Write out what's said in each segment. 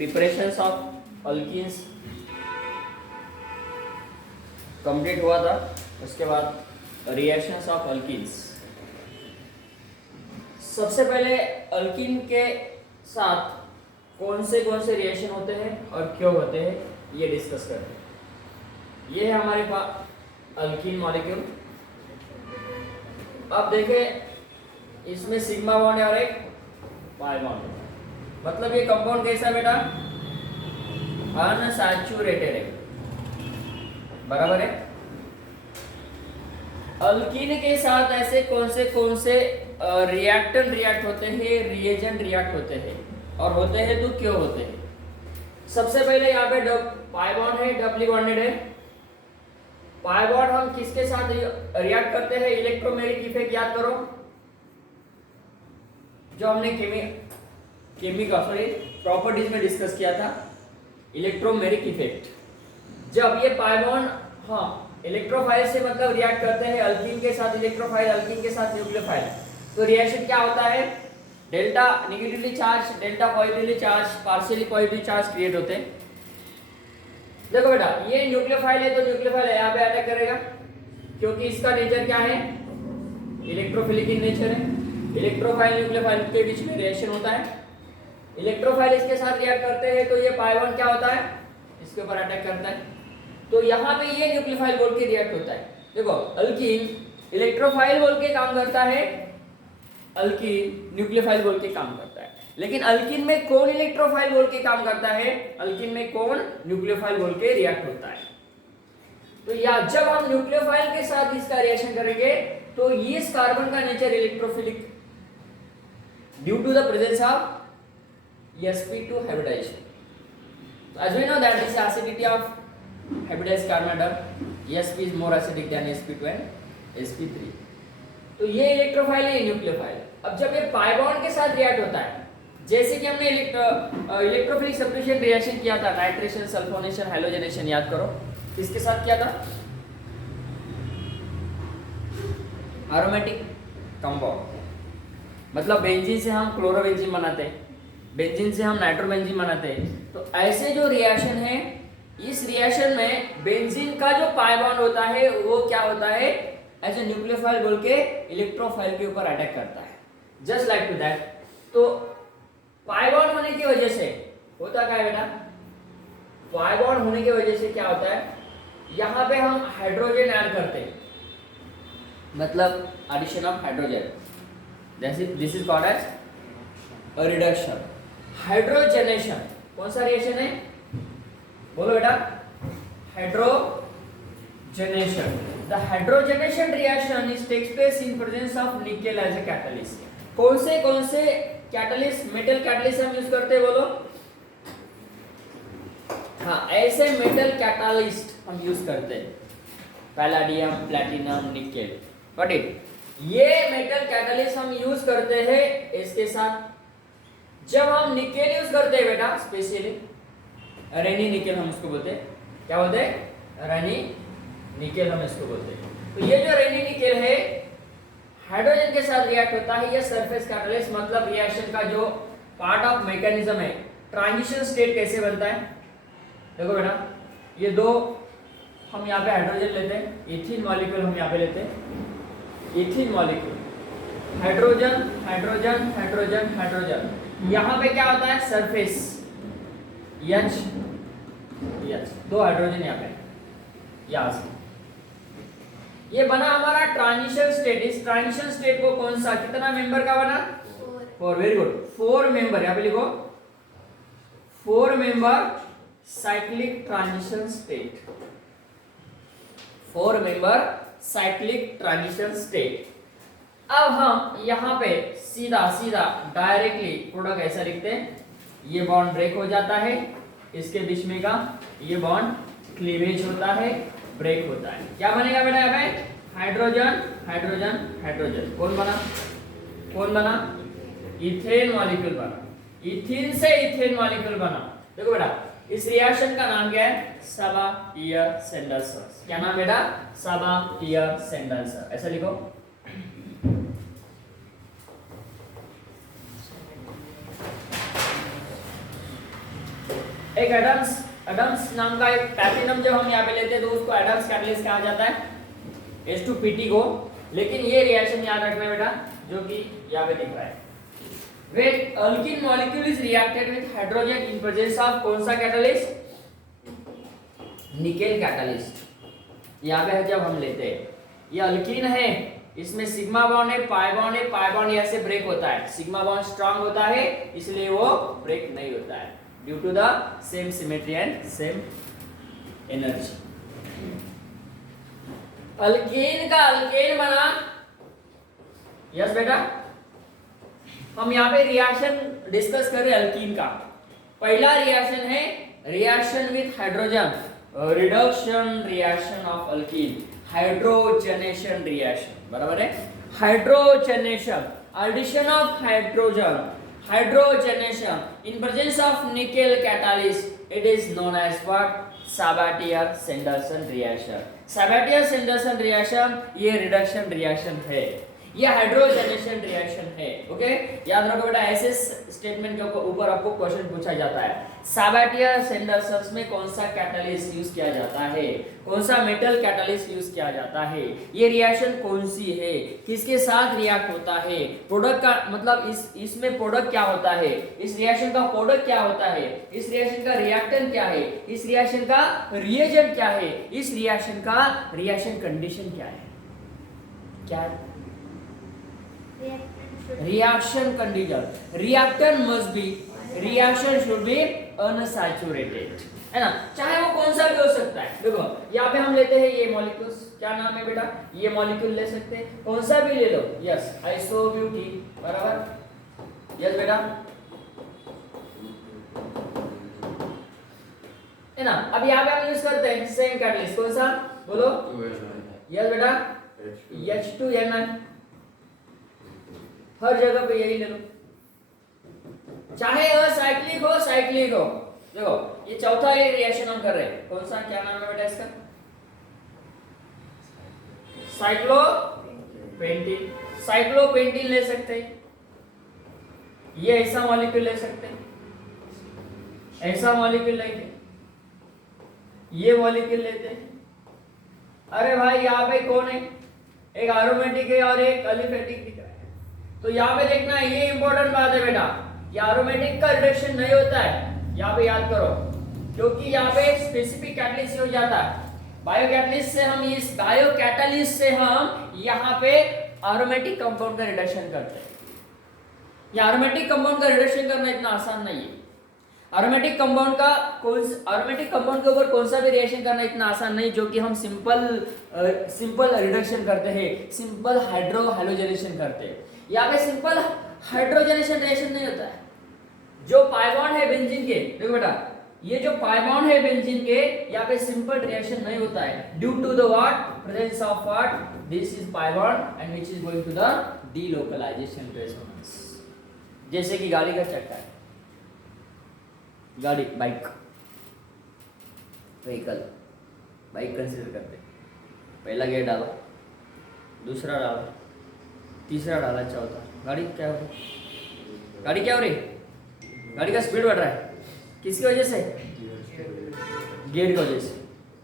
Preparations of alkenes complete हुआ था। उसके बाद रिएक्शंस ऑफ अल्कीन्स। सबसे पहले अल्कीन के साथ कौन से रिएक्शन होते हैं और क्यों होते हैं ये डिस्कस करते हैं। ये है हमारे पास अल्कीन मॉलिक्यूल। अब देखें इसमें सिग्मा बॉन्ड है और एक पाई बॉन्ड है, मतलब ये कंपाउंड कैसा है बेटा, अनसैचुरेटेड है, बराबर है। अल्कीन के साथ ऐसे कौन से रिएक्टेंट रिएक्ट होते हैं, रिएजेंट रिएक्ट होते हैं, और होते हैं तो क्यों होते हैं। सबसे पहले यहाँ पे पाई बॉन्ड है, डबली बॉन्डेड है। पाई बॉन्ड हम किसके साथ रिएक्ट करते हैं, इलेक्ट्रोमेरिक इफेक्ट याद करो जो हमने प्रॉपर्टीज में डिस्कस किया था, इलेक्ट्रोमेरिक इफेक्ट। जब ये पाई बॉन्ड इलेक्ट्रोफाइल से मतलब रिएक्ट करते हैं अल्कीन के साथ इलेक्ट्रोफाइल, अल्कीन के साथ न्यूक्लियोफाइल, तो रिएक्शन क्या होता है, delta negatively charge, delta positively charge, partially positive charge create होते हैं। देखो बेटा ये न्यूक्लियोफाइल है तो न्यूक्लियोफाइल यहाँ पे अटैक करेगा क्योंकि इसका नेचर क्या है, इलेक्ट्रोफिलिक इन नेचर है। इलेक्ट्रोफाइल न्यूक्लियोफाइल के बीच में रिएक्शन होता है, इलेक्ट्रोफाइल इसके साथ रिएक्ट करते हैं तो ये पाई बॉन्ड क्या होता है, इसके ऊपर अटैक करता है, तो यहाँ पे ये न्यूक्लियोफाइल बोल के रिएक्ट होता है। देखो अल्कीन इलेक्ट्रोफाइल बोल के काम करता है, अल्कीन न्यूक्लियोफाइल बोल के काम करता है। लेकिन अल्कीन में कौन इलेक्ट्रोफाइल बोल के काम करता है, अल्कीन में कौन न्यूक्लियोफाइल बोल के रिएक्ट होता है। तो या जब हम न्यूक्लियोफाइल के साथ इसका रिएक्शन करेंगे तो इस कार्बन का nature electrophilic due to the presence of sp2 hybridization. As we know that this acidity of hybridized carbon atom, sp is more acidic than sp2 and sp3. तो ये इलेक्ट्रोफाइल है, ये न्यूक्लियोफाइल। अब जब ये पाई बॉन्ड के साथ react होता है, जैसे कि हमने इलेक्ट्रोफिलिक सब्स्टिट्यूशन रिएक्शन किया था, नाइट्रेशन, सल्फोनेशन, हैलोजनेशन, याद करो किसके साथ किया था, एरोमेटिक कंपाउंड, मतलब बेंजीन से हम क्लोरोबेंजीन बनाते हैं, बेंजीन से हम नाइट्रोबेंजीन बनाते हैं। तो ऐसे जो रिएक्शन है, इस रिएक्शन में बेंजीन का जो पाई बॉन्ड होता है वो क्या होता है, एज ए न्यूक्लियोफाइल बोल के इलेक्ट्रोफाइल के ऊपर अटैक करता है, जस्ट लाइक टू दैट। तो पाई बॉन्ड होने की वजह से होता क्या है बेटा, पाई बॉन्ड होने की वजह से क्या होता है, यहाँ पे हम हाइड्रोजन ऐड करते हैं, मतलब addition of hydrogen, this is called as reduction. Hydrogenation कौन सा रिएक्शन है, बोलो बेटा, hydrogenation. The hydrogenation reaction is takes place in presence of nickel as a catalyst. कौन से कैटलिस्ट, मेटल कैटलिस्ट हम यूज करते हैं, बोलो, ऐसे मेटल कैटलिस्ट हम यूज करते हैं, palladium, platinum, nickel, got it. ये मेटल कैटलिस्ट हम यूज करते हैं इसके साथ। जब हम निकेल यूज करते हैं बेटा, स्पेशली रेनी निकेल हम इसको बोलते हैं, क्या बोलते हैं, रेनी निकेल हम इसको बोलते हैं। तो ये जो रेनी निकेल है हाइड्रोजन के साथ रिएक्ट होता है, ये सरफेस कैटलिस्ट, मतलब रिएक्शन का जो पार्ट ऑफ मैकेनिज्म है, ट्रांजिशन स्टेट कैसे बनता है। देखो बेटा ये दो हम यहाँ पे हाइड्रोजन लेते हैं, इथिन मॉलिक्यूल हम यहाँ पे लेते हैं, इथिन molecule, hydrogen hydrogen hydrogen hydrogen, यहाँ पे क्या होता है, सरफेस H, दो हाइड्रोजन यहाँ पे, यहाँ से ये बना हमारा ट्रांजिशन स्टेट। इस ट्रांजिशन स्टेट को कौन सा, कितना मेंबर का बना, 4, वेरी गुड, 4 मेंबर, यहाँ पे लिखो 4 member cyclic transition state, 4 member cyclic transition state. अब हम यहाँ पे सीधा डायरेक्टली प्रोडक्ट ऐसा लिखते हैं, ये बॉन्ड ब्रेक हो जाता है, इसके बीच में का ये बॉन्ड क्लीवेज होता है, ब्रेक होता है, क्या बनेगा बेटा, यहाँ पे हाइड्रोजन हाइड्रोजन हाइड्रोजन, कौन बना, इथेन मॉलिक्यूल बना, इथिन से इथेन मॉलिक्यूल बना। देखो बेटा इस रिएक्शन का नाम क्या है, साबा-पियर-सेंडलर। क्या नाम बेटा, साबा-पियर-सेंडलर, ऐसा लिखो। एक एडम्स एडम्स नाम का एक प्लैटिनम जब हम यहाँ पे लेते हैं तो उसको एडम्स कैटलिस्ट कहा जाता है, H2PT को। लेकिन ये रिएक्शन याद रखना बेटा जो कि यहाँ पे दिख रहा है, when alkene molecule is reacted with hydrogen in presence of कौन सा कैटलिस्ट, निकेल कैटलिस्ट। यहाँ पे जब हम लेते हैं ये अल्कीन है, इसमें सिग्मा बॉन्ड है, पाई बॉन्ड है, पाई बॉन्ड यहाँ से ब्रेक होता है, सिग्मा बॉन्ड स्ट्रांग होता है इसलिए वो ब्रेक नहीं होता है due to the same symmetry and same energy. Alkene का अल्केन बना, यस बेटा। हम यहाँ पे रिएक्शन डिस्कस कर रहे हैं अल्कीन का। पहला रिएक्शन है reaction with hydrogen, reduction reaction of alkene, hydrogenation reaction, बराबर है। Hydrogenation, addition of hydrogen, hydrogenation in presence of nickel catalyst, it is known as what, Sabatier Senderens reaction. Sabatier Senderens reaction ये reduction reaction है, ये hydrogenation reaction है। Okay, याद रखो बेटा, ऐसे स्टेटमेंट के ऊपर आपको क्वेश्चन पूछा जाता है। साबाटियर-सेंडरसन में कौन सा कैटालिस्ट यूज किया जाता है, कौन सा मेटल कैटालिस्ट यूज किया जाता है, ये रिएक्शन कौन सी है, किसके साथ रिएक्ट होता है, प्रोडक्ट का मतलब इसमें प्रोडक्ट क्या होता है, इस रिएक्शन का प्रोडक्ट क्या होता है, इस रिएक्शन का रिएक्टेंट क्या है, इस रिएक्शन का रिएजेंट क्या है, इस रिएक्शन का रिएक्शन कंडीशन क्या है, क्या है reaction condition, reactant must be, reaction should be unsaturated, है ना, चाहे वो कौन सा भी हो सकता है। देखो यहाँ पे हम लेते हैं ये मॉलिक्यूल्स, क्या नाम है बेटा, ये मॉलिक्यूल ले सकते हैं, कौन सा भी ले लो, यस, आइसोब्यूटीन, बराबर, यस बेटा, है ना। अब यहाँ पे हम यूज करते हैं सेम कैटलिस्ट, कौन सा बोलो, यस बेटा, H2Ni, हर जगह पे यही ले लो, चाहे असाइक्लिक हो साइक्लिक हो। देखो ये चौथा ये रिएक्शन हम कर रहे हैं, कौन सा, क्या नाम है बेटा इसका, साइक्लोपेंटीन, साइक्लोपेंटीन ले सकते हैं, ये ऐसा मॉलिक्यूल ले सकते हैं, ऐसा मॉलिक्यूल लेंगे, ये मॉलिक्यूल लेते हैं। अरे भाई यहाँ पे कौन है, एक एरोमेटिक है और एक अलिफेटिक दिख रहा है, तो यहाँ पे देखना ये इंपॉर्टेंट बात है बेटा, ये एरोमेटिक का रिडक्शन नहीं होता है, यहाँ पे याद करो, क्योंकि यहाँ पे स्पेसिफिक कैटलिस्ट हो जाता है। बायो कैटलिस्ट से हम इस बायो कैटलिस्ट से हम यहाँ पे एरोमेटिक कंपाउंड का रिडक्शन करते हैं। ये एरोमेटिक कंपाउंड का रिडक्शन करना इतना आसान नहीं है। एरोमेटिक कंपाउंड के ऊपर कौन सा भी रिएक्शन करना इतना आसान नहीं, जो कि हम सिंपल रिडक्शन करते हैं, सिंपल हाइड्रोजनेशन करते हैं। यहाँ पे सिंपल हाइड्रोजनेशन रिएक्शन नहीं होता है। जो पाई बॉन्ड है बेंजीन के, देखो बेटा, ये जो पाई बॉन्ड है बेंजीन के, यहाँ पे सिंपल रिएक्शन नहीं होता है, due to the what, presence of what, this is pi bond and which is going to the delocalization resonance. जैसे कि गाड़ी का चक्का है, गाड़ी, बाइक, व्हीकल, बाइक कंसीडर करते, पहला गियर डाला, दूसरा डाला, तीसरा डाला, चौथा, गाड़ी क्या हो रही, गाड़ी क्या हो रही, गाड़ी का स्पीड बढ़ रहा है, किसकी वजह से, गियर की वजह से।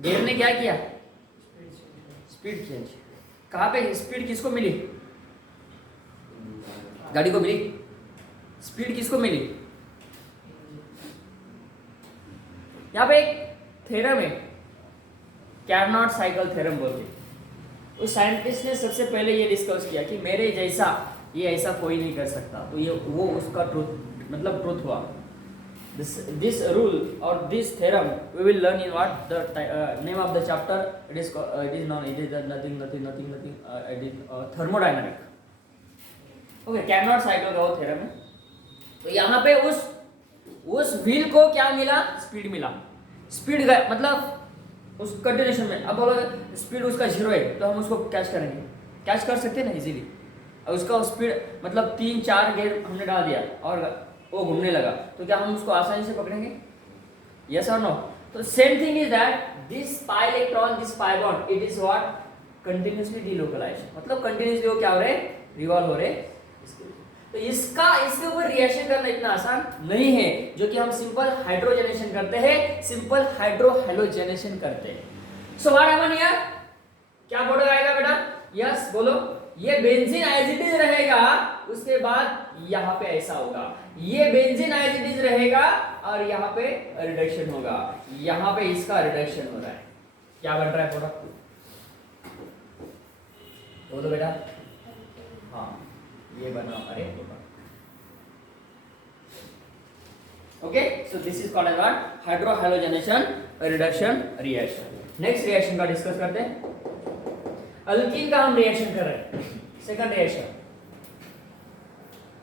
गियर ने क्या किया, स्पीड चेंज। कहाँ पे स्पीड किसको मिली, गाड़ी को मिली, स्पीड किसको मिली। यहाँ पे एक थ्योरम है, कैरनॉट साइकिल थ्योरम बोलते, उस साइंटिस्ट ने सबसे पहले ये डिस्कस किया कि मेरे जैसा ये ऐसा कोई नहीं कर सकता, तो ये वो उसका ट्रूथ हुआ। This rule or this theorem we will learn in what the name of the chapter, it is nothing it is thermodynamic. Okay, Carnot cycle का वो थ्योरम है। तो यहाँ पे उस व्हील को क्या मिला, स्पीड मिला, स्पीड गया मतलब उस कंटिन्यूशन में। अब बोलो स्पीड उसका 0 है तो हम उसको कैच करेंगे, कैच कर सकते हैं ना इजीली। और उसका स्पीड मतलब 3-4 गियर हमने डाल दिया और वो घूमने लगा, तो क्या हम उसको आसानी से पकड़ेंगे, यस और नो। तो same thing is that this pi electron, this pi bond, it is what, continuously delocalised, मतलब कंटिन्यूअसली वो क्या हो रहे, रिवॉल्व हो रहे। तो इसके ऊपर रिएक्शन करना इतना आसान नहीं है जो कि हम सिंपल हाइड्रोजनेशन करते हैं, सिंपल हाइड्रोहेलोजेनेशन करते हैं। सो व्हाट हैपन हियर, क्या प्रोडक्ट आएगा बेटा? यस बोलो, ये बेंजीन एज इट इज रहेगा, उसके बाद यहाँ पे ऐसा होगा, ये बेंजीन एज इट इज रहेगा और यहाँ पे रिडक्शन होगा, यहाँ पे इसका रिडक्शन हो रहा है, क्या बन रहा है प्रोडक्ट? बोलो बेटा। हाँ ये बना हमारे product. Okay, so this is called as what? Hydrohalogenation reduction reaction. Next reaction का डिस्कस करते हैं। अल्कीन का हम रिएक्शन कर रहे हैं, second reaction,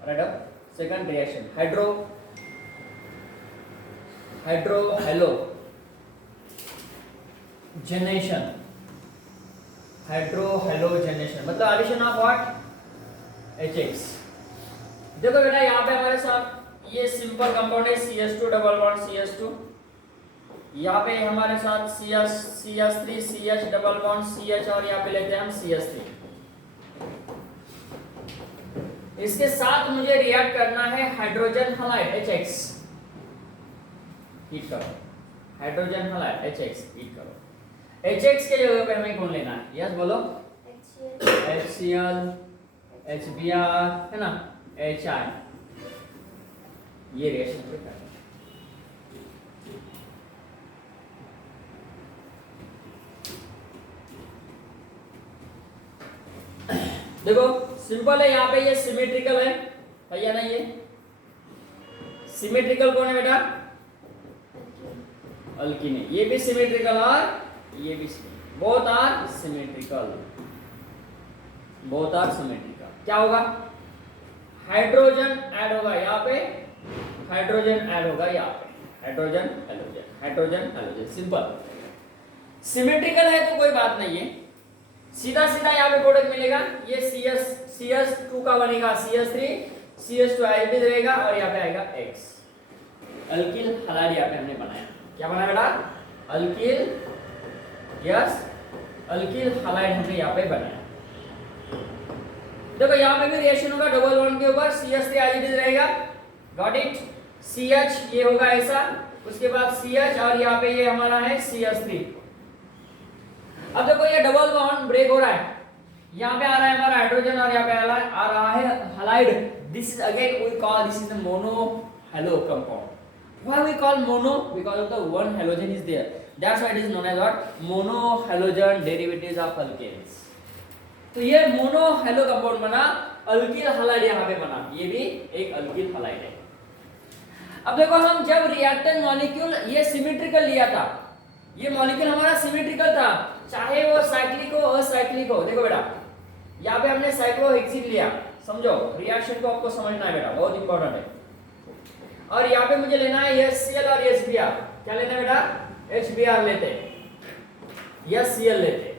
right up, second reaction hydrohalogenation मतलब एडिशन ऑफ व्हाट? HX। देखो बेटा यहाँ पे हमारे साथ ये सिंपल कंपाउंड है CH2 डबल बॉन्ड CH2, यहाँ पे हमारे साथ CH3 CH double bond CH और यहाँ पे लेते हैं हम CH3। इसके साथ मुझे रिएक्ट करना है हाइड्रोजन हलाइड HX, हीट करो, हाइड्रोजन हलाइड HX हीट करो। HX के जगह पे हमें कौन लेना है? यस बोलो, HCl HBr है ना, HI, ये रिएक्शन पे करना है। देखो सिंपल है, यहाँ पे ये सिमेट्रिकल है या ना? ये सिमेट्रिकल कौन है बेटा? अल्कीन है। ये भी सिमेट्रिकल और ये भी both are symmetrical, both are symmetrical. क्या होगा? हाइड्रोजन ऐड होगा यहाँ पे, हाइड्रोजन ऐड होगा यहाँ पे, हाइड्रोजन हाइड्रोजन, सिंपल। सिमेट्रिकल है तो कोई बात नहीं है, सीधा सीधा यहाँ पे प्रोडक्ट मिलेगा। ये CH2 का बनेगा CH3, CH2 एज रहेगा और यहाँ पे आएगा X। अल्किल हलाइड यहाँ पे हमने बनाया, क्या बनाया बेटा? अल्किल, यस अल्किल हलाइड हमने यहाँ पे बनाया। देखो यहाँ पे भी रिएक्शन होगा डबल बॉन्ड के ऊपर, CH3 एज रहेगा, गॉट इट। CH ये होगा ऐसा, उसके बाद CH और यहाँ पे ये हमारा है CH3। अब देखो ये डबल बॉन्ड ब्रेक हो रहा है, यहाँ पे आ रहा है हमारा हाइड्रोजन और यहाँ पे आ रहा है halide. This is again we call this is the mono halo compound. Why we call mono? Because of the one halogen is there, that's why it is known as what? Mono halogen derivatives of alkanes. तो ये mono halo compound बना, alkyl halide यहाँ पे बना, ये भी एक alkyl halide है। अब देखो हम जब रिएक्टेंट मॉलिक्यूल ये सिमेट्रिकल लिया था, ये मॉलिक्यूल हमारा सिमेट्रिकल था, चाहे वो साइक्लिक हो असाइक्लिक हो। देखो बेटा यहाँ पे हमने साइक्लोहेक्सीन लिया, समझो रिएक्शन को आपको समझना है बेटा, बहुत इंपॉर्टेंट है। और यहाँ पे मुझे लेना है HCl और HBr। क्या लेना है बेटा? HBr लेते हैं, HCl लेते हैं।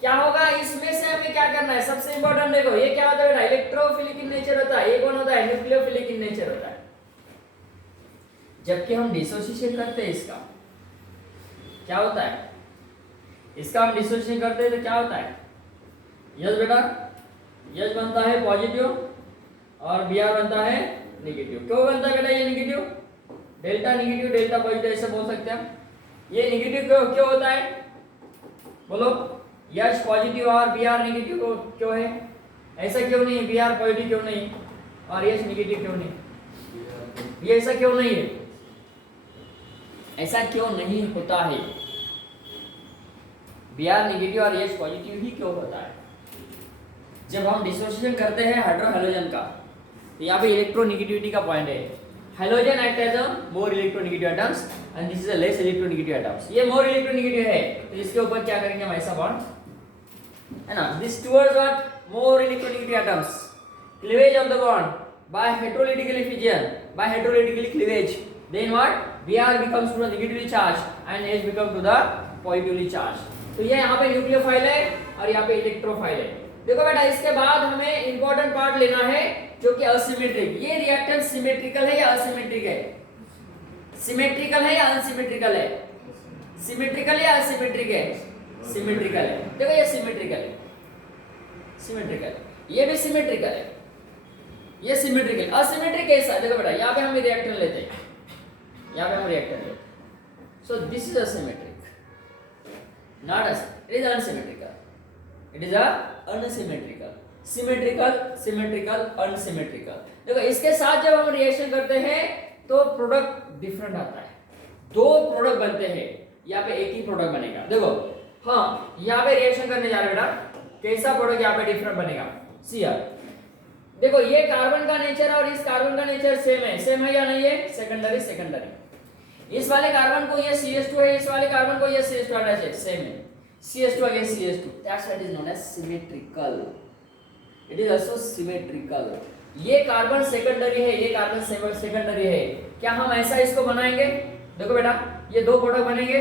क्या होगा इसमें से हमें क्या करना है? सबसे इंपॉर्टेंट देखो, ये क्या होता है बेटा? इलेक्ट्रोफिलिक इन नेचर होता है। ये कौन होता है? न्यूक्लियोफिलिक इन नेचर होता है। जबकि हम डिसोसिएशन करते हैं इसका, क्या होता है? इसका हम डिसोसिएशन करते हैं तो क्या होता है? यस बेटा, यस बनता है पॉजिटिव और Br बनता है नेगेटिव। क्यों बनता है बेटा ये negative? Delta negative delta positive ऐसे बोल सकते हैं हम। ये नेगेटिव क्यों होता है बोलो? H पॉजिटिव और Br नेगेटिव क्यों है? ऐसा क्यों नहीं? Br पॉजिटिव क्यों नहीं और H नेगेटिव क्यों नहीं? ये ऐसा क्यों नहीं है? ऐसा क्यों नहीं होता है? Br नेगेटिव और H पॉजिटिव ही क्यों होता है? जब हम डिसोसिएशन करते हैं हाइड्रोहेलोजन का, तो यहाँ पे इलेक्ट्रोनेगेटिविटी का पॉइंट है। Halogen act as a more electronegative atoms and this is a less electronegative atoms. ये मोर इलेक्ट्रोनेगेटिव है तो इसके ऊपर क्या करेंगे हम? ऐसा बॉन्ड है ना, this towards what? More electronegative atoms, cleavage of the bond by heterolytically fission, by heterolytically cleavage, then what? Br becomes to the negatively charged and H becomes to the positively charged। तो ये यहाँ पे nucleophile है और यहाँ पे electrophile है। देखो बेटा इसके बाद हमें इंपॉर्टेंट पार्ट लेना है जो कि असिमेट्रिक। ये रिएक्टेंट सिमेट्रिकल है या असिमेट्रिक है? सिमेट्रिकल है या अनसिमेट्रिकल है? सिमेट्रिकल या असिमेट्रिक है? सिमेट्रिकल है। देखो ये सिमेट्रिकल है, सिमेट्रिकल, ये भी सिमेट्रिकल है। ये सिमेट्रिकल। असिमेट्रिक कैसा, देखो बेटा यहाँ पे हम रिएक्टर लेते हैं, यहाँ पे हम रिएक्टर लेते हैं। सो this is asymmetric, not it is unsymmetrical, it is unsymmetrical. Symmetrical, symmetrical, unsymmetrical. देखो इसके साथ जब हम रिएक्शन करते हैं तो प्रोडक्ट डिफरेंट आता है, दो प्रोडक्ट बनते हैं, यहाँ पे एक ही प्रोडक्ट बनेगा। देखो हाँ यहाँ पे रिएक्शन करने जा रहे बेटा, कैसा प्रोडक्ट यहाँ पे डिफरेंट बनेगा। Cr, देखो ये कार्बन का नेचर और इस कार्बन का नेचर सेम है या नहीं है, सेकेंडरी सेकेंडरी। इस वाले कार्बन को ये CH2 है, इस वाले कार्बन को ये CH2 है, सेम है, CH2 against CH2, that's what is known as symmetrical, it is also symmetrical. ये कार्बन सेकेंडरी है, ये कार्बन सेकेंडरी है, क्या हम ऐसा इसको बनाएंगे। देखो बेटा ये दो प्रोडक्ट बनेंगे,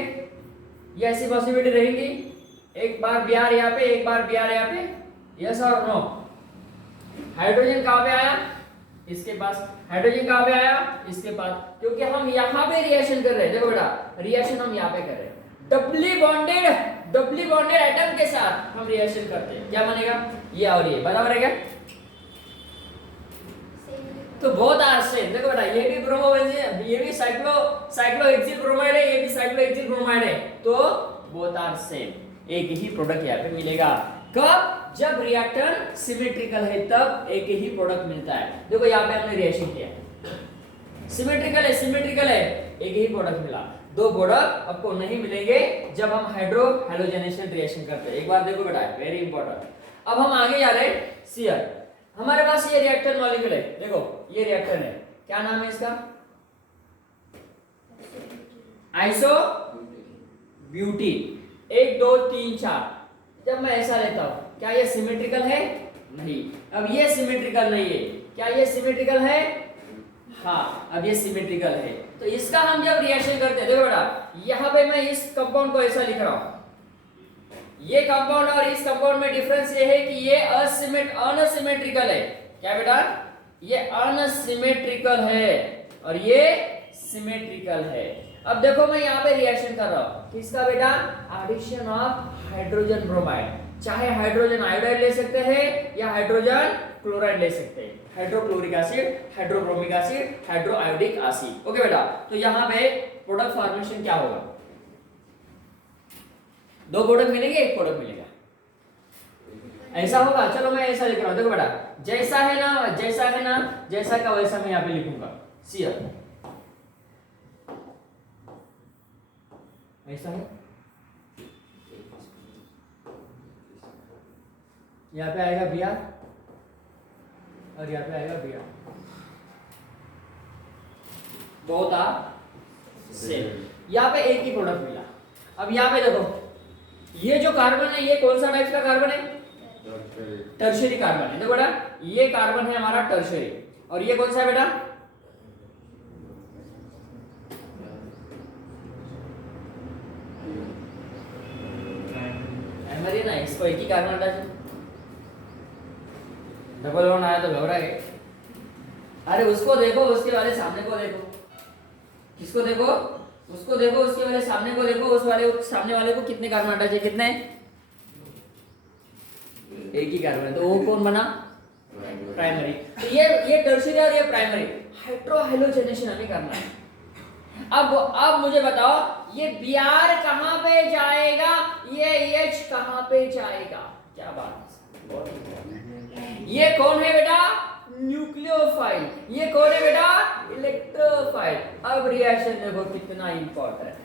ये ऐसी पॉसिबिलिटी रहेगी, एक बार Br यहाँ पे, एक बार Br यहाँ पे, यस और नो। हाइड्रोजन कहाँ पे आया, इसके पास, हाइड्रोजन कहाँ पे आया, इसके पास, क्योंकि हम यहाँ पे रिएक्शन कर रहे हैं। देखो बेटा रिएक्शन हम यहाँ पे कर रहे हैं, डबली बॉन्डेड एटम के साथ हम रिएक्शन करते हैं, क्या बनेगा, ये और ये बराबर है क्या। तो बहुत आर सेम। देखो बेटा ये भी ब्रोमोबेंजीन, ये भी साइक्लोहेक्सिल ब्रोमाइड है, ये भी साइक्लोहेक्सिल ब्रोमाइड है, तो बोथ आर सेम, एक ही प्रोडक्ट यहाँ पे मिलेगा। कब, जब रिएक्टर सिमेट्रिकल है तब एक ही प्रोडक्ट मिलता है। देखो यहाँ पे हमने रिएक्शन किया, सिमेट्रिकल है, एक ही प्रोडक्ट मिला। दो प्रोडक्ट आपको नहीं मिलेंगे जब हम हाइड्रोजनेशन रिएक्शन करते हैं। एक बार देखो बेटा वेरी इंपॉर्टेंट। अब हम आगे जा रहे हैं Cr, हमारे पास ये रिएक्टर मॉलिक्यूल है, देखो ये रिएक्टर है, क्या नाम है इसका, आइसो ब्यूटी 1 2 3 4। जब मैं ऐसा लेता हूं क्या ये सिमेट्रिकल है, नहीं। अब ये सिमेट्रिकल नहीं है, क्या ये सिमेट्रिकल है, हाँ अब ये सिमेट्रिकल है। तो इसका हम जब रिएक्शन करते हैं, देखो बेटा यहाँ पे मैं इस कंपाउंड को ऐसा लिख रहा हूं, ये कंपाउंड और इस कंपाउंड में डिफरेंस ये है कि ये अनसिमेट्रिकल है, क्या बेटा, ये अनसिमेट्रिकल है और ये सिमेट्रिकल है। अब देखो मैं यहाँ पे रिएक्शन कर रहा हूँ, किसका बेटा, एडिशन ऑफ हाइड्रोजन ब्रोमाइड, चाहे हाइड्रोजन आयोडाइड ले सकते हैं या हाइड्रोजन क्लोराइड ले सकते हैं, hydrochloric acid, hydrobromic acid, hydroiodic acid. Okay बेटा, तो यहाँ पे प्रोडक्ट फॉर्मेशन क्या होगा, दो प्रोडक्ट मिलेंगे, एक प्रोडक्ट मिलेगा, ऐसा होगा। चलो मैं ऐसा लिख रहा हूं, देखो बेटा जैसा है ना, जैसा का वैसा मैं यहाँ पे लिखूंगा Cr, ऐसा है, यहाँ पे आएगा Br और यहाँ पे आएगा Br, बहुत सेम, यहाँ पे एक ही प्रोडक्ट मिला। अब यहाँ पे देखो ये जो कार्बन है ये कौन सा टाइप का कार्बन है, टर्शियरी कार्बन है। देखो बेटा ये कार्बन है हमारा टर्शियरी, और ये कौन सा है बेटा, प्राइमरी ना, इसको एक ही कार्बन हटा दो, डबल बॉन्ड आया तो घबरा गए। अरे उसको देखो, उसके वाले सामने को देखो, किसको देखो, उसको देखो, उसके वाले सामने को देखो, उस वाले सामने वाले को कितने कार्बन हटा चाहिए, कितने, एक ही कार्बन है, तो वो कौन बना, प्राइमरी। तो ये टर्शियरी और ये प्राइमरी, हाइड्रोहाइलोजेनेशन हमें करना है। अब मुझे बताओ ये Br कहां पे जाएगा, ये H कहां पे जाएगा, क्या बात है। ये कौन है बेटा, न्यूक्लियोफाइल, ये कौन है बेटा, इलेक्ट्रोफाइल। अब रिएक्शन देखो कितना इंपॉर्टेंट है,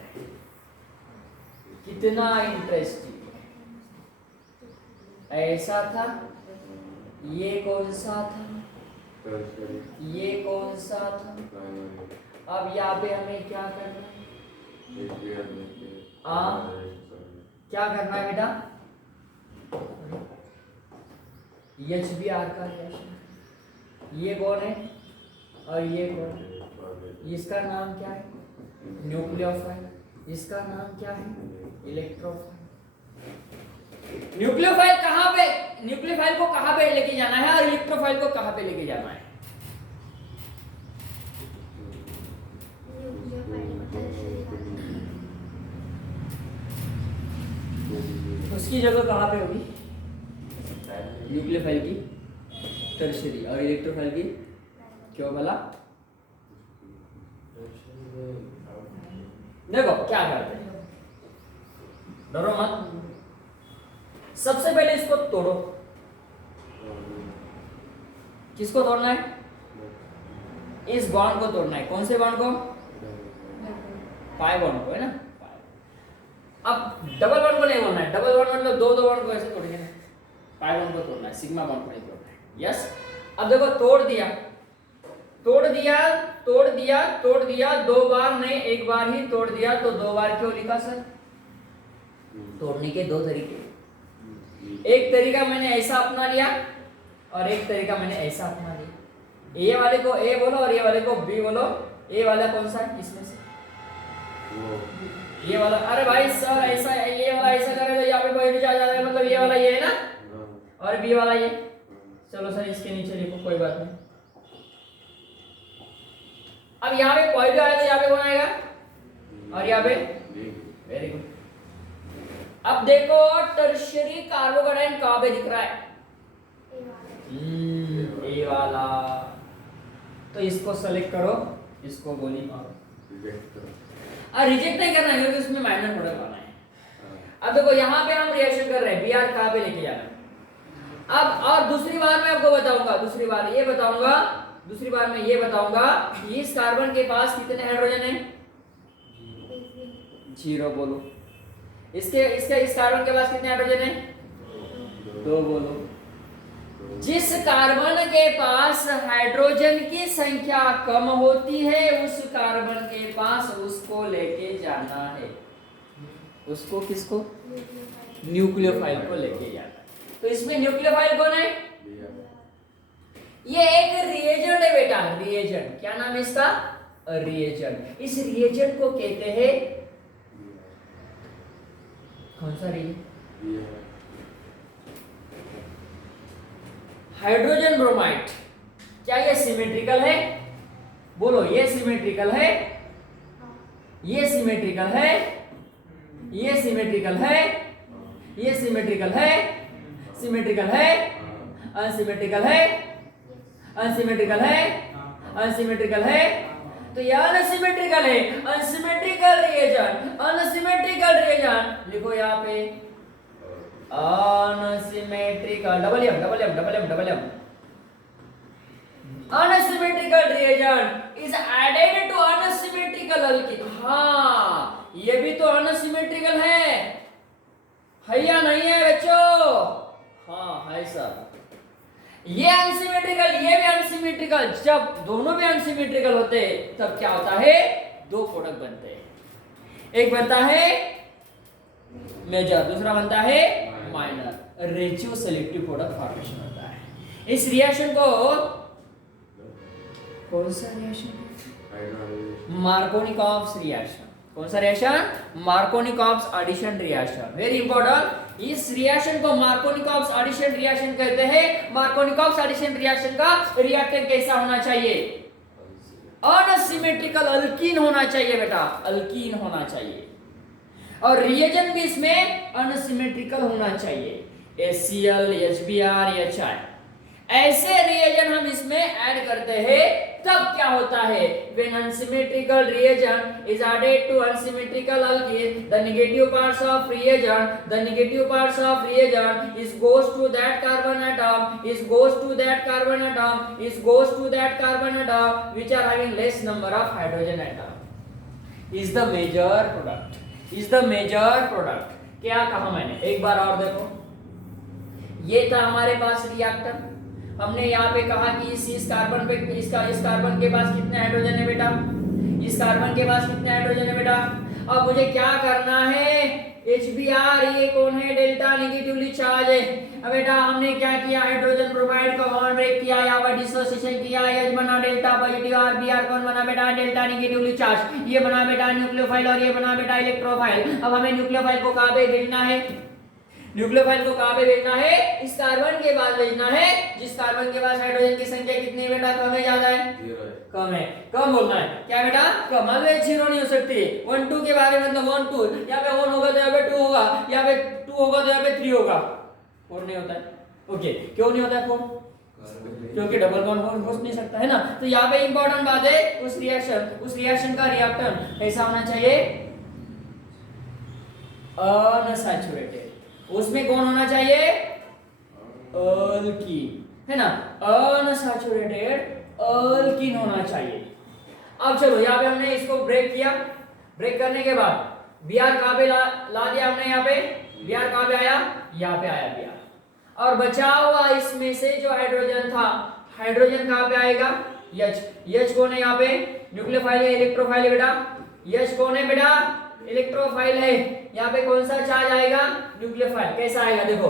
कितना इंटरेस्टिंग। ऐसा था, ये कौन सा था, ये कौन सा था। अब यहाँ पे हमें क्या करना है, क्या करना है बेटा, HBr का रिएक्शन, ये कौन है और ये कौन है, इसका नाम क्या है, न्यूक्लियोफाइल, इसका नाम क्या है, इलेक्ट्रोफाइल। न्यूक्लियोफाइल कहां पे, न्यूक्लियोफाइल को कहां पे लेके जाना है और इलेक्ट्रोफाइल को कहां पे लेके जाना है, उसकी जगह कहां पे होगी, न्यूक्लियोफाइल की टर्शियरी। और इलेक्ट्रोफाइल की क्यों भला? देखो क्या करते हैं, डरो मत। सबसे पहले इसको तोड़ो। किसको तोड़ना है? इस बॉन्ड को तोड़ना है। कौन से बॉन्ड को? पाई बॉन्ड को, है ना। अब डबल बॉन्ड को नहीं बोलना है। डबल बॉन्ड मतलब दो दो बॉन्ड को ऐसे तोड़ेंगे। पाई बॉन्ड को तोड़ना है, सिग्मा बॉन्ड को नहीं तोड़ना है। यस। अब देखो तोड़ दिया, तोड़ दिया, तोड़ दिया, तोड़ दिया। दो बार नहीं, एक बार ही तोड़ दिया। तो दो बार क्यों लिखा सर? तोड़ने के दो तरीके। एक तरीका मैंने ऐसा अपना लिया और एक तरीका मैंने ऐसा अपना लिया। ए वाले को ए बोलो और ये वाले को बी बोलो। ए वाला कौन सा है इसमें से? ये वाला। अरे भाई सर ऐसा, ये वाला ऐसा करे तो यहाँ पे कोई नीचे आ जाता है, मतलब ये वाला ये है ना, और बी वाला ये। चलो सर इसके नीचे लिखो, कोई बात नहीं। अब यहाँ पे पॉइंट आया तो यहाँ पे कौन आएगा? और यहाँ पे वेरी गुड। अब देखो टर्शियरी कार्बोकेटाइन कहाँ पे दिख रहा है? ए वाला। तो इसको सेलेक्ट करो, इसको गोली मारो। रिजेक्ट नहीं करना है क्योंकि उसमें माइनर प्रोडक्ट आना है। अब देखो यहाँ पे हम रिएक्शन कर रहे हैं, Br कहाँ पे लेके जाना है। अब और दूसरी बार मैं आपको बताऊंगा, दूसरी बार ये बताऊंगा, दूसरी बार मैं ये बताऊंगा कि इस कार्बन के पास कितने हाइड्रोजन है? 0 बोलो। इसके इसके इस कार्बन के पास कितने हाइड्रोजन है? 2 बोलो। जिस कार्बन के पास हाइड्रोजन की संख्या कम होती है उस कार्बन के पास उसको लेके जाना है। उसको किसको? न्यूक्लियोफाइल को लेके जाना है। तो इसमें न्यूक्लियोफाइल कौन है? ये एक रिएजेंट है बेटा, रिएजेंट। क्या नाम है इसका? रिएजेंट। इस रिएजेंट को कहते हैं कौन सा रिएजेंट? Hydrogen bromide. क्या ये सिमेट्रिकल है? बोलो, ये सिमेट्रिकल है, ये सिमेट्रिकल है, ये सिमेट्रिकल है, ये सिमेट्रिकल है, सिमेट्रिकल है, अनसिमेट्रिकल है, अनसिमेट्रिकल है, अनसिमेट्रिकल है। तो ये अनसिमेट्रिकल है। अनसिमेट्रिकल रिएजेंट, अनसिमेट्रिकल रिएजेंट लिखो यहाँ पे। Unsymmetrical, double M double M double M double M. Unsymmetrical reagent is added to unsymmetrical alkene. हाँ, ये भी तो अनसिमेट्रिकल है या नहीं है बच्चों? हाँ है सर। ये अनसिमेट्रिकल, ये भी अनसिमेट्रिकल। जब दोनों भी अनसिमेट्रिकल होते हैं तब क्या होता है? दो प्रोडक्ट बनते हैं। एक बनता है मेजर, दूसरा बनता है minor. Ratio selective product formation होता है। इस रिएक्शन को कौन सा रिएक्शन? Markovnikov's reaction. कौन सा रिएक्शन? Markovnikov's addition reaction. Very important. इस रिएक्शन को मार्कोनिकॉव्स एडिशन रिएक्शन कहते हैं। मार्कोनिकॉव्स एडिशन रिएक्शन का रिएक्टेंट कैसा होना चाहिए? अनसिमेट्रिकल अल्कीन होना चाहिए बेटा, अल्कीन होना चाहिए। और रिएजेंट भी इसमें अनसिमेट्रिकल होना चाहिए। HCl, HBr, HI ऐसे रिएजेंट हम इसमें ऐड करते हैं तब क्या होता है? When unsymmetrical reagent is added to unsymmetrical alkene, the negative parts of reagent, the negative parts of reagent is goes to that carbon atom, is goes to that carbon atom, is goes to that carbon atom which are having less number of hydrogen atom. Is the major product. Is the major product. क्या कहा मैंने? एक बार और देखो। ये था हमारे पास reactor. हमने यहाँ पे कहा कि इस कार्बन पे इस कार्बन के पास कितने हाइड्रोजन है बेटा? इस कार्बन के पास कितने हाइड्रोजन है बेटा? अब मुझे क्या करना है? HBr ये कौन है? डेल्टा नेगेटिवली चार्ज है। अब बेटा हमने क्या किया? हाइड्रोजन ब्रोमाइड का बॉन्ड ब्रेक किया, यहाँ पर डिसोसिएशन किया, H बना डेल्टा पॉजिटिव, और Br कौन बना बेटा? Delta negatively charge. ये बना बेटा न्यूक्लियोफाइल और ये बना बेटा इलेक्ट्रोफाइल। अब हमें न्यूक्लियोफाइल को कहाँ पे भेजना है? न्यूक्लियोफाइल को कहाँ पे भेजना है? इस कार्बन के पास भेजना है जिस कार्बन के पास हाइड्रोजन की संख्या कितनी है बेटा? कम है ज्यादा है? कम है। कम बोलना है क्या बेटा? कम। ऑलवेज 0 नहीं हो सकती। 1 2 के बारे में मतलब 1 2, यहाँ पे 1 होगा तो यहाँ पे 2 होगा, यहाँ पे 2 होगा तो यहाँ पे 3 होगा। 4 नहीं होता है। ओके, क्यों नहीं होता है 4? क्योंकि डबल बॉन्ड हो नहीं सकता है ना। तो यहाँ पे इंपॉर्टेंट बात है, उस रिएक्शन का रिएक्टेंट कैसा होना चाहिए, अनसैचुरेटेड। उसमें कौन होना चाहिए, अल्कीन, है ना, अनसैचुरेटेड अल्कीन होना चाहिए। अब चलो यहाँ पे हमने इसको ब्रेक किया, ब्रेक करने के बाद Br कहाँ पे ला दिया हमने, यहाँ पे Br कहाँ पे आया, यहाँ पे आया Br, और बचा हुआ इसमें से जो हाइड्रोजन था, हाइड्रोजन कहाँ पे आएगा, H कौन है यहाँ पे, न्यूक्लियोफाइल है, इलेक्ट्रोफाइल है बेटा, H कौन है बेटा, इलेक्ट्रोफाइल है, यहाँ पे कौन सा चार्ज आएगा, न्यूक्लियोफाइल। कैसा आएगा, देखो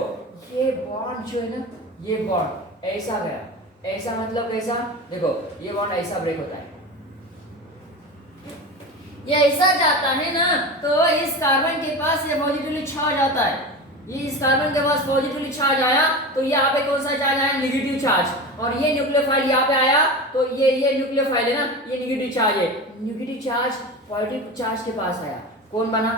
ये बॉन्ड जो है ना, ये बॉन्ड ऐसा गया, ऐसा मतलब कैसा, देखो ये बॉन्ड ऐसा ब्रेक होता है, ये ऐसा जाता है ना, तो इस कार्बन के पास ये पॉजिटिवली चार्ज आता है, ये इस कार्बन के पास पॉजिटिवली चार्ज आया, तो यहाँ पे कौन सा चार्ज आया, नेगेटिव चार्ज, और ये न्यूक्लियोफाइल यहाँ पे आया, तो ये न्यूक्लियोफाइल है ना, ये नेगेटिव चार्ज है, नेगेटिव चार्ज पॉजिटिव चार्ज के पास आया, कौन बना,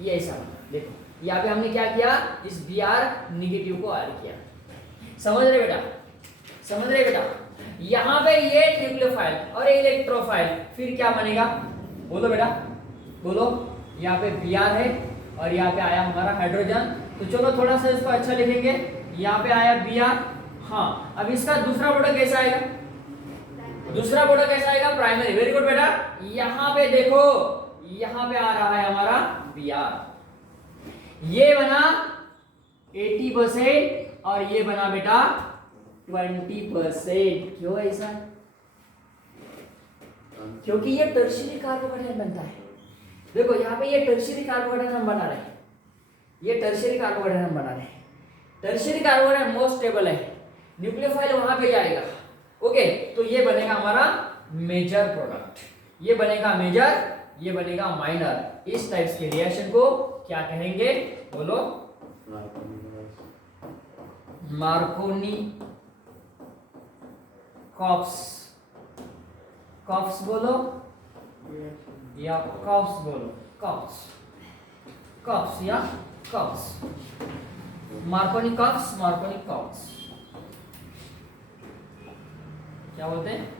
ये ऐसा बना। देखो यहाँ पे हमने क्या किया, इस Br नेगेटिव को ऐड किया, समझ रहे बेटा, समझ रहे बेटा। यहाँ पे ये न्यूक्लियोफाइल और इलेक्ट्रोफाइल, फिर क्या बनेगा, बोलो बेटा बोलो, यहाँ पे Br है और यहाँ पे आया हमारा हाइड्रोजन, तो चलो थोड़ा सा इसको अच्छा लिखेंगे, यहाँ पे आया Br, हाँ अब इसका दूसरा प्रोडक्ट कैसा आएगा, दूसरा प्रोडक्ट कैसा आएगा, प्राइमरी, वेरी गुड बेटा। यहाँ पे देखो, यहाँ पे आ रहा है हमारा Br, ये बना 80% और ये बना बेटा 20%। क्यों ऐसा, क्योंकि ये टर्शियरी कार्बोकेटायन बनता है। देखो यहाँ पे ये टर्शियरी कार्बोकेटायन हम बना रहे हैं, ये टर्शियरी कार्बोकेटायन हम बना रहे हैं, टर्शियरी कार्बोकेटायन मोस्ट स्टेबल है, न्यूक्लियोफाइल वहां पे जाएगा, ओके, तो ये बनेगा हमारा मेजर प्रोडक्ट, ये बनेगा मेजर, ये बनेगा माइनर। इस टाइप्स के रिएक्शन को क्या कहेंगे, बोलो, मार्कोनी कॉप्स, कॉप्स बोलो या कॉप्स बोलो, कॉप्स, कॉप्स या कॉप्स, मार्कोनी कॉप्स, मार्कोनी कॉप्स, क्या बोलते हैं,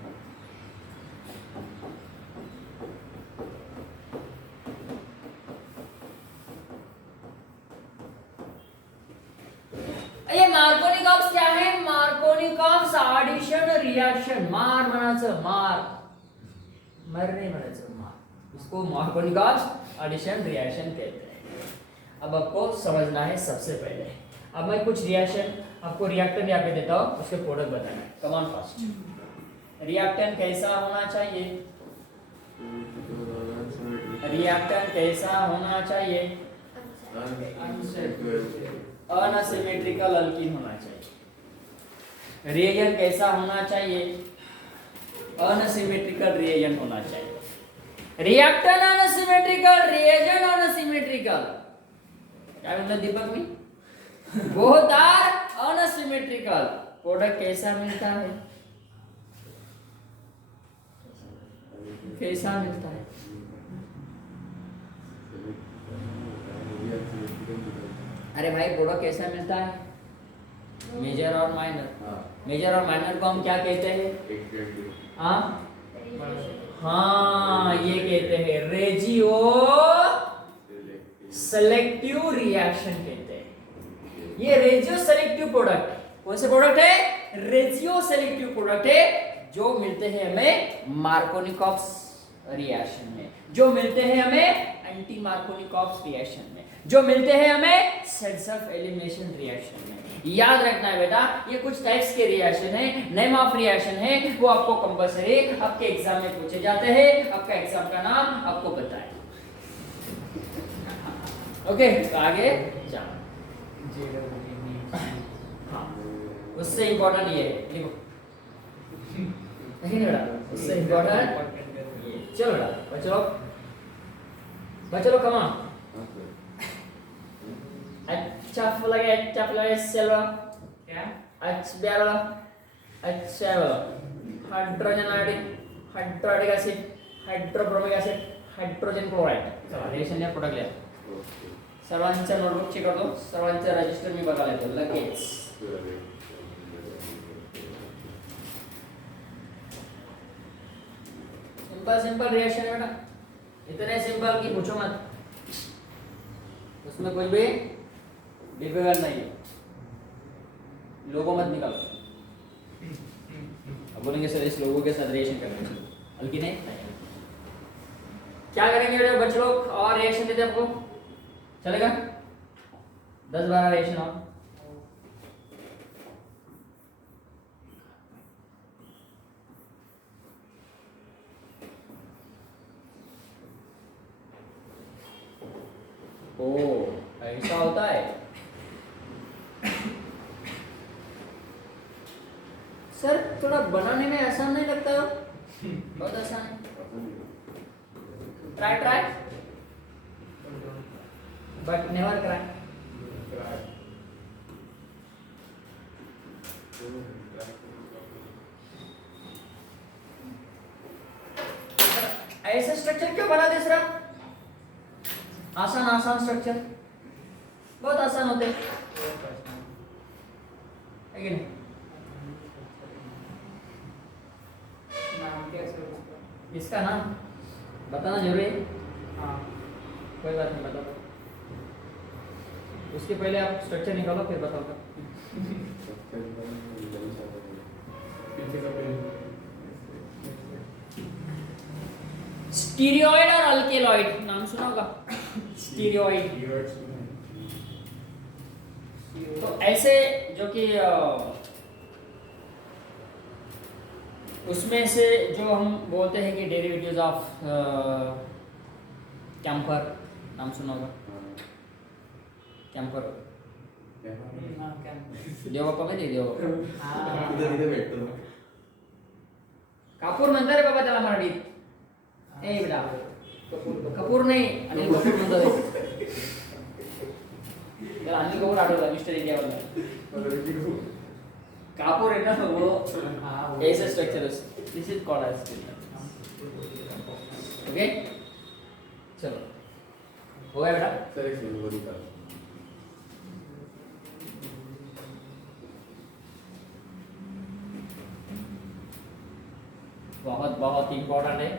ये मार्कोनी कॉप्स क्या है, मार्कोनी कॉप्स एडिशन रिएक्शन, मार म्हणायचं, मार, मरने म्हणायचं, मार, इसको मार्कोनी कॉप्स एडिशन रिएक्शन कहते हैं। अब आपको समझना है सबसे पहले, अब मैं कुछ रिएक्शन आपको रिएक्टेंट यहाँ पे देता हूँ, उसके प्रोडक्ट बताना है, कम ऑन फास्ट। रिएक्टेंट कैसा होना चाहिए, रिएक्टेंट कैसा होना चाहिए, अनसिमेट्रिकल अल्कीन होना चाहिए। रिएजेंट कैसा होना चाहिए, अनसिमेट्रिकल रिएजेंट होना चाहिए। रिएक्टेंट अनसिमेट्रिकल, रिएजेंट अनसिमेट्रिकल, क्या मतलब दीपक भी, बोथ आर अनसिमेट्रिकल। प्रोडक्ट कैसा मिलता है, कैसा मिलता है, अरे भाई प्रोडक्ट कैसा मिलता है, मेजर और माइनर, मेजर और माइनर को हम क्या कहते हैं, हाँ ये कहते हैं रेजियो सेलेक्टिव रिएक्शन कहते हैं। ये रेजियो सेलेक्टिव प्रोडक्ट, कौन से प्रोडक्ट है, रेजियो सेलेक्टिव प्रोडक्ट है, जो मिलते हैं हमें मार्कोनी कॉप्स रिएक्शन में, जो मिलते हैं हमें एंटी मार्कोनी कॉप्स रिएक्शन में, जो मिलते हैं हमें सेल्फ एलिमिनेशन रिएक्शन में। याद रखना है बेटा, ये कुछ टाइप्स के रिएक्शन है, नेम ऑफ रिएक्शन है, वो आपको कंपलसरी आपके एग्जाम में पूछे जाते हैं, आपका एग्जाम का नाम आपको पता है, ओके। तो आगे जाओ, हाँ उससे इंपॉर्टेंट ये है, देखो नहीं बेटा, उससे इंपॉर्टेंट ये, चलो बेटा बच्चों, बच्चों कम ऑन, अच्छा फुलागे सेलो क्या, अच्छा बेरो, अच्छा hydrogen hydronic acid, hydrobromic acid, hydrogen chloride, चला रिएक्शन या प्रोडक्ट लिया, सर्वांचा नोटबुक चेक करतो, सर्वांचा रजिस्टर मी बघायला येतो लगेच, सिंपल सिंपल रिएक्शन है बेटा, इतने सिंपल कि पूछो मत, उसमें कोई भी डिफिकल्ट नहीं है। लोगों मत निकालो, अब बोलेंगे सर इस लोगों के साथ रिएक्शन करना चाहिए, बल्कि नहीं क्या करेंगे बेटा बच्चे लोग, और रिएक्शन देते आपको चलेगा 10-12 रिएक्शन और। ओ ऐसा होता है सर, थोड़ा बनाने में आसान नहीं लगता हो? बहुत आसान है, try try but never try. ऐसा स्ट्रक्चर क्यों बना दे सर? आसान आसान स्ट्रक्चर बहुत आसान होते हैं, है कि नहीं? नाम कैसे उसका? इसका नाम बताना जरूरी है? हाँ कोई बात नहीं, बताओ। उसके पहले आप स्ट्रक्चर निकालो फिर बताओ। स्टीरियोइड और अल्केलॉइड नाम सुना होगा? स्टीरियोइड तो ऐसे जो कि उसमें से जो हम बोलते हैं कि डेरिवेटिव्स ऑफ कैम्फर नाम सुना होगा? कैम्फर नाम क्या? देव बाप्पा माहिती देव हाँ कापूर म्हणतात रे बाबा त्याला मराठीत. ए बेटा कपूर नाही, अनिल कपूर म्हणतात. त्याला अनिल कपूर आठवला मिस्टर इंडिया वाला. कापूर है ना वो हाँ ऐसे structure this is called as okay. चलो हो गया बेटा. बहुत बहुत इम्पोर्टेंट है.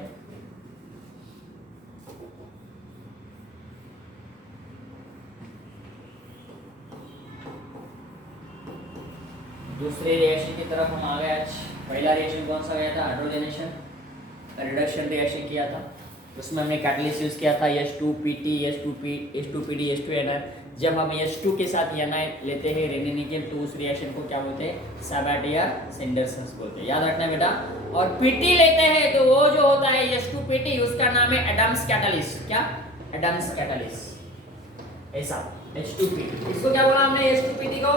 दूसरे रिएक्शन की तरफ हम आ गए आज. पहला रिएक्शन कौन सा गया था? हाइड्रोजनेशन रिडक्शन रिएक्शन किया था. उसमें हमने कैटलिस्ट यूज किया था H2PT H2PD H2NR. जब हम H2 के साथ Na लेते हैं रेनिनिकेल तो उस रिएक्शन को क्या बोलते हैं? साबाट या सेंडरसन्स बोलते हैं. याद रखना बेटा. और PT लेते हैं तो वो जो होता है H2PT उसका नाम है एडम्स कैटलिस्ट. क्या? Adams catalyst. ऐसा H2PT. इसको क्या बोला हमने? H2PT को.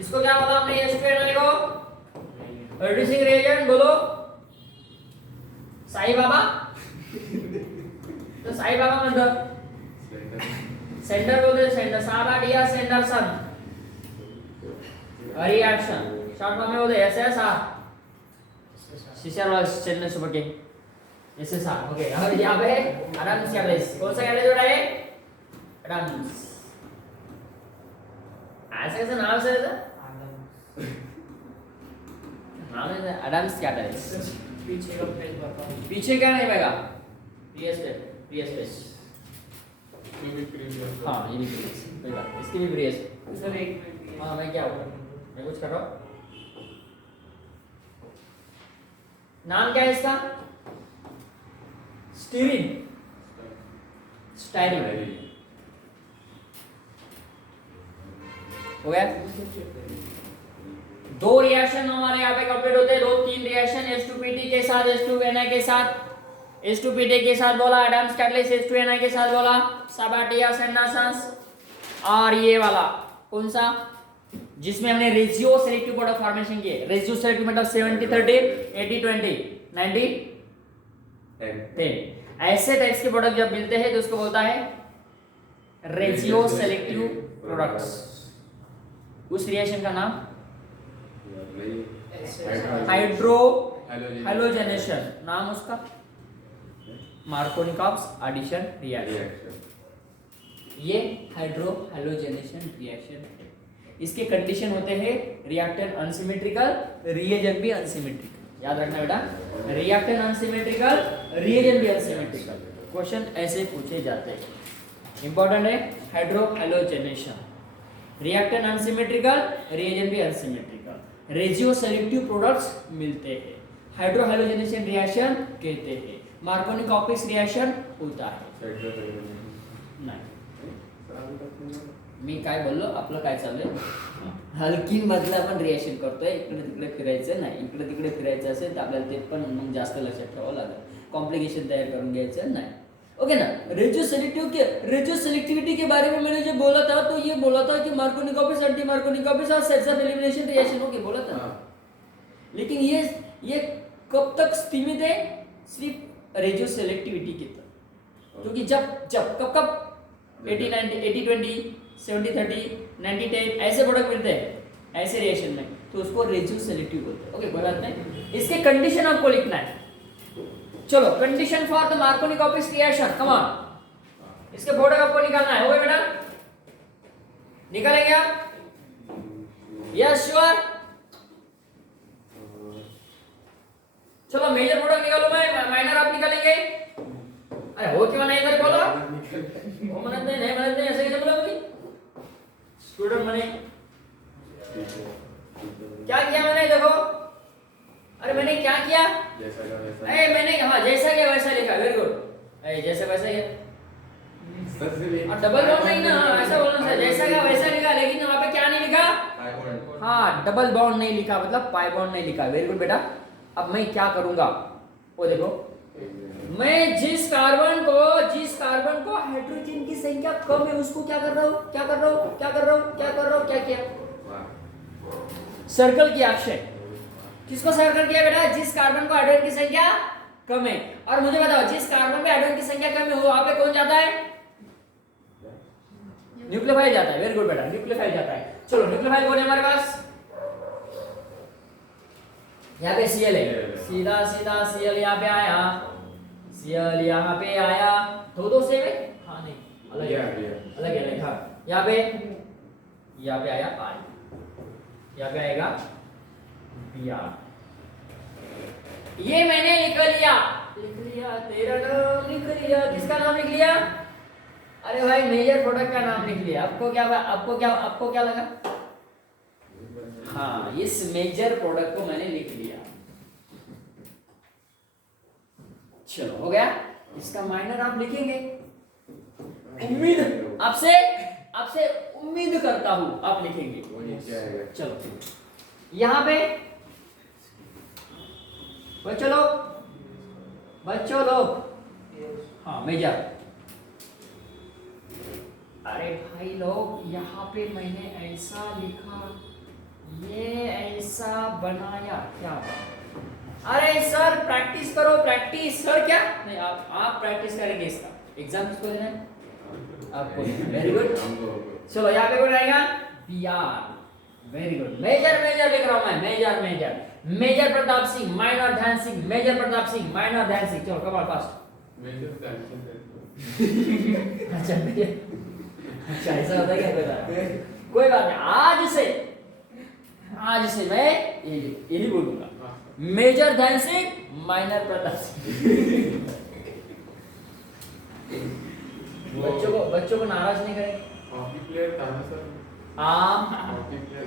इसको क्या बोला हमने? H2NI को. रिड्यूसिंग रिएजेंट बोलो साई बाबा. तो साई बाबा मतलब सेंटर बोलते हैं. सेंटर साबाट या सेंडरसन रिएक्शन शॉर्ट फॉर्म में बोलते हैं SSR. सीसीआर वाला चैनल सुपर के SSR. ओके और यहां पे एडम्स कैटलिस्ट. कौन सा कैटलिस्ट जोड़ा है? एडम्स. ऐसे कैसे नाम से है? नाम है एडम्स कैटलिस्ट. पीछे का पेज बताओ. पीछे क्या नहीं पाएगा? Pre space. हाँ ये भी प्री स्पेस. कोई बात इसकी भी प्री स्पेस. सर एक मिनट. हाँ मैं क्या हूँ? मैं कुछ कर रहा हूँ. नाम क्या है इसका? स्टीरिन. स्टाइरिन. हो गया. दो रिएक्शन हमारे यहाँ पे कंप्लीट होते हैं. 2-3 रिएक्शन H2PT के साथ H2Na के साथ. H2PT के साथ बोला एडम्स कैटलिस्ट. H2Na के साथ बोला साबाट या सेंडरसन्स. और ये वाला कौन सा? जिसमें हमने रेशियो सेलेक्टिव प्रोडक्ट फॉर्मेशन किए. रेशियो सेलेक्टिव मतलब 70-30 80-20 90-10. ऐसे टाइप्स के प्रोडक्ट जब मिलते हैं तो उसको बोलता है रेशियो सेलेक्टिव प्रोडक्ट्स. उस रिएक्शन का नाम हाइड्रो हैलोजेनेशन. नाम उसका मार्कोनिकॉव्स एडिशन रिएक्शन. ये हाइड्रो हैलोजेनेशन रिएक्शन है. इसके कंडीशन होते हैं रिएक्टेंट अनसिमेट्रिकल, रिएजेंट भी अनसिमेट्रिकल. याद रखना बेटा, रिएक्टेंट अनसिमेट्रिकल, रिएजेंट भी अनसिमेट्रिकल, क्वेश्चन ऐसे पूछे जाते हैं। इंपॉर्टेंट है हाइड्रो हैलोजेनेशन, रिएक्टेंट अनसिमेट्रिकल, रिएजेंट भी अनसिमेट्रिकल, रेशियो सेलेक्टिव प्रोडक्ट्स मिलते हैं, हाइड्रो हैलोजेनेशन रिएक्शन कहते हैं, मार्कोनी-कॉपिस रिएक्शन होता है। नाही मी काय बोललो, आपलं काय चालू आहे, हलकीन मधलं आपण रिएक्शन करतोय, इकडे तिकडे फिरायचं नाही, इकडे तिकडे फिरायचं असेल तर आपल्याला ते पण मग जास्त लक्षात ठेवावं लागेल, कॉम्प्लिकेशन तयार करून घ्यायचं नाही। ओके ना। रेशियो सेलेक्टिविटी के बारे में मैंने जो बोला था, तो ये बोला था कि मार्कोनी-कॉपिस, एंटी मार्कोनी-कॉपिस और sets of elimination reaction, okay बोला था। लेकिन ये कब तक सीमित है, सिर्फ रेशियो सेलेक्टिविटी की तक, क्योंकि जब कब 80-90, 80-20, 70-30, 90-10 ऐसे प्रोडक्ट मिलते हैं ऐसे रिएक्शन में, तो उसको रेशियो सेलेक्टिव बोलते हैं। ओके कोई बात नहीं, इसके कंडीशन आपको लिखना है। चलो, condition for the Markovnikov reaction, come on, इसके प्रोडक्ट आपको निकालना है। हो गया बेटा, निकालेंगे आप? Yes sure. चलो मेजर प्रोडक्ट निकालो, मैं माइनर आप निकालेंगे। अरे हो क्यों नहीं इधर बोलो, वो म्हणत नाही म्हणत नाही, ऐसे कैसे बोला तुम्ही? स्टूडेंट मैंने क्या किया, मैंने देखो, अरे मैंने क्या किया, जैसा का वैसा, मैंने हाँ जैसा क्या वैसा लिखा, वेरी गुड, जैसा वैसा ही है, और डबल बॉन्ड नहीं ना, ऐसा बोलना था, जैसा क्या वैसा लिखा, लेकिन वहाँ पे क्या नहीं लिखा, हाँ डबल बॉन्ड नहीं लिखा, मतलब पाई बॉन्ड नहीं लिखा। वेरी गुड बेटा। अब मैं क्या करूंगा, वो देखो, मैं जिस कार्बन को हाइड्रोजन की संख्या कम है उसको क्या कर रहा हूँ, क्या किया, सर्कल किया अक्षय। किसको सर्कल किया बेटा, जिस कार्बन को हाइड्रोजन की संख्या कम है। और मुझे बताओ, जिस कार्बन में हाइड्रोजन की संख्या कम है वहां पे कौन जाता है, न्यूक्लियोफाइल जाता है। वेरी गुड बेटा, न्यूक्लियोफाइल जाता है। चलो न्यूक्लियोफाइल कौन है हमारे पास, यहाँ पे Cl है, सीधा Cl यहाँ पे आया, Cl यहाँ पे आया, दो सेम है, हाँ नहीं अलग है, हाँ यहाँ पे आया I, यहाँ पे आएगा Br। ये मैंने लिख लिया, तेरा नाम लिख लिया, किसका नाम लिख लिया, अरे भाई मेजर प्रोडक्ट का नाम लिख लिया। आपको क्या लगा, हाँ इस मेजर प्रोडक्ट को मैंने लिख लिया। चलो हो गया, इसका माइनर आप लिखेंगे, उम्मीद आपसे उम्मीद करता हूं आप लिखेंगे। चलो यहां पे बच्चों लोग, हाँ मेजर, अरे भाई लोग यहाँ पे मैंने ऐसा लिखा, ये ऐसा बनाया, क्या अरे सर प्रैक्टिस करो, प्रैक्टिस सर क्या नहीं, आप प्रैक्टिस करेंगे, इसका एग्जाम किसको देना है, आपको। Very good. चलो यहाँ पे कौन आएगा, Br। वेरी गुड, मेजर लिख रहा हूं मैं, मेजर प्रताप सिंह, माइनर ध्यान सिंह, मेजर प्रताप सिंह, माइनर ध्यान सिंह। चलो कमाल फास्ट। अच्छा ऐसा होता है क्या, कोई बात नहीं, आज से मैं यही बोलूंगा, मेजर ध्यान सिंह, माइनर प्रताप सिंह। बच्चों को नाराज नहीं करेंगे। हॉकी प्लेयर था ना सर, हॉकी प्लेयर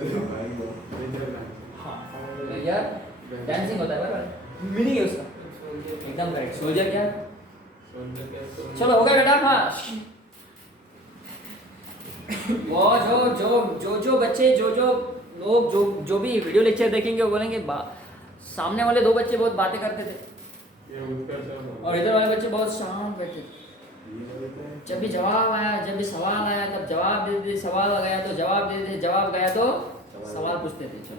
हाँ मेजर ध्यान सिंह होता है, बराबर मीनिंग है उसका, एकदम करेक्ट। सोल्जर क्या, चलो हो गया बेटा। हाँ वो जो बच्चे जो लोग जो भी वीडियो लेक्चर देखेंगे वो बोलेंगे सामने वाले दो बच्चे बहुत बातें करते थे और इधर वाले बच्चे बहुत शांत बैठे थे। जब भी सवाल आया तब जवाब दे देते, सवाल गया तो जवाब दे देते, जवाब गया तो सवाल पूछते थे। चलो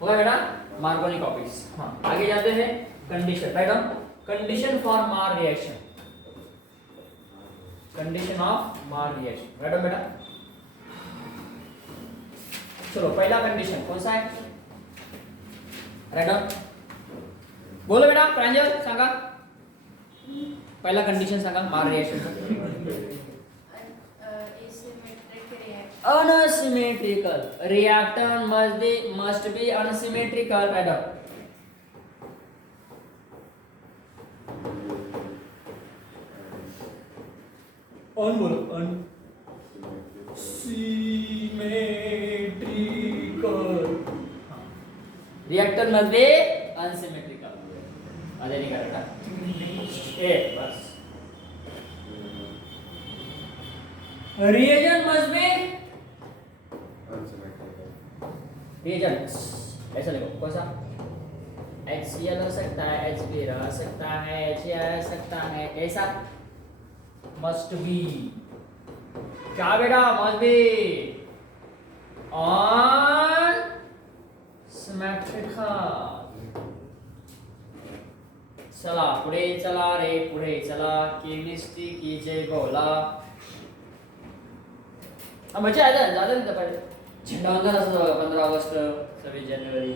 हो गया बेटा, मार्कोनी-कॉपिस। हाँ आगे जाते हैं, condition, right on, condition for मार रिएक्शन, कंडीशन ऑफ मार रिएक्शन, राइट ऑन बेटा। चलो पहला कंडीशन कौन सा है, राइट ऑन, बोलो बेटा, प्रांजल सांगा पहिला कंडिशन सांगा मार reaction. Unsymmetrical reaction must be unsymmetrical, right on. Un बोलो, unsymmetrical. Reactor must be unsymmetrical. अरे नहीं करेगा ए बस। रिएजेंट मस्ट बी रिएजेंट, ऐसा लिखो कौन सा? HCl हो सकता है, HB रह सकता है, HAl रह सकता है, ऐसा मस्ट बी क्या बेटा? Must be on symmetrical. चला पुढे चला रे, पुढे चला। केमिस्ट्री की जय बोला। अब मजा आया ज्यादा नहीं था पहले। झंडावंदन असं बघा 15 ऑगस्ट 26 जानेवारी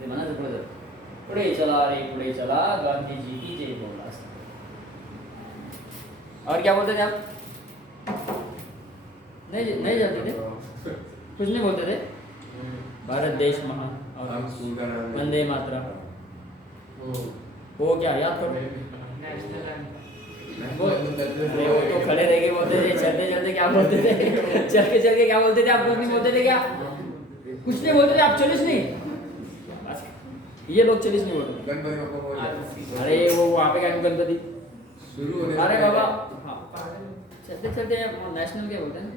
ते म्हणायचं पुढे पुढे चला रे, पुढे चला, गांधी जी की जय बोला। और क्या बोलते थे आप? नहीं जाते थे, कुछ नहीं बोलते थे। भारत देश महान और वंदे मातरम। वो क्या याद करो? नेशनल वो तो खड़े रह के बोलते थे, चलते चलते क्या बोलते थे? चल के क्या बोलते थे? आप लोग नहीं बोलते थे क्या? कुछ नहीं बोलते थे आप? चलिस नहीं, ये लोग चलिस नहीं बोलते। गणपति बप्पा बोल। अरे वो वहाँ पे क्या गणपति शुरू होने अरे से बाबा पहले। हाँ, चलते चलते नेशनल क्या बोलते हैं?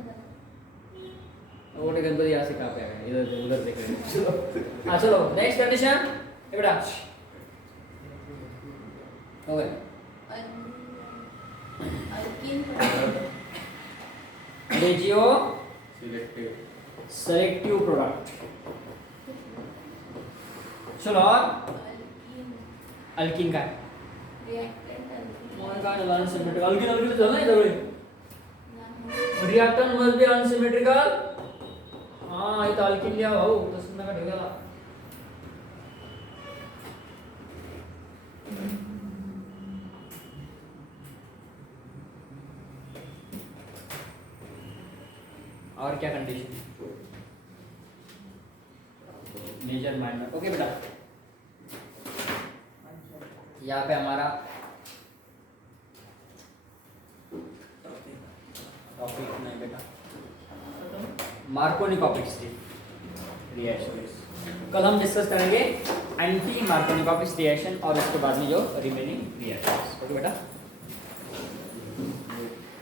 वो गणपति यहाँ से कहाँ पे आ गए? इधर से उधर देख रहे हैं। हाँ चलो नेक्स्ट कंडीशन ये बेटा हो गया। रेजियो सेलेक्टिव प्रोडक्ट। चलो और अल्किन का अनसिमेट्रिकल। अल्किन चल ना इधर रिएक्टेंट मस्ट बी अनसिमेट्रिकल। हाँ ये तो अल्किन लिया भाऊ तो सुनने का ठेकेला। और क्या कंडीशन? Major minor. ओके बेटा यहाँ पे हमारा टॉपिक नहीं बेटा, मार्कोनिक रिएक्शन। कल हम डिस्कस करेंगे एंटी मार्कोनिक रिएक्शन और उसके बाद में जो रिमेनिंग रिएक्शंस। ओके बेटा।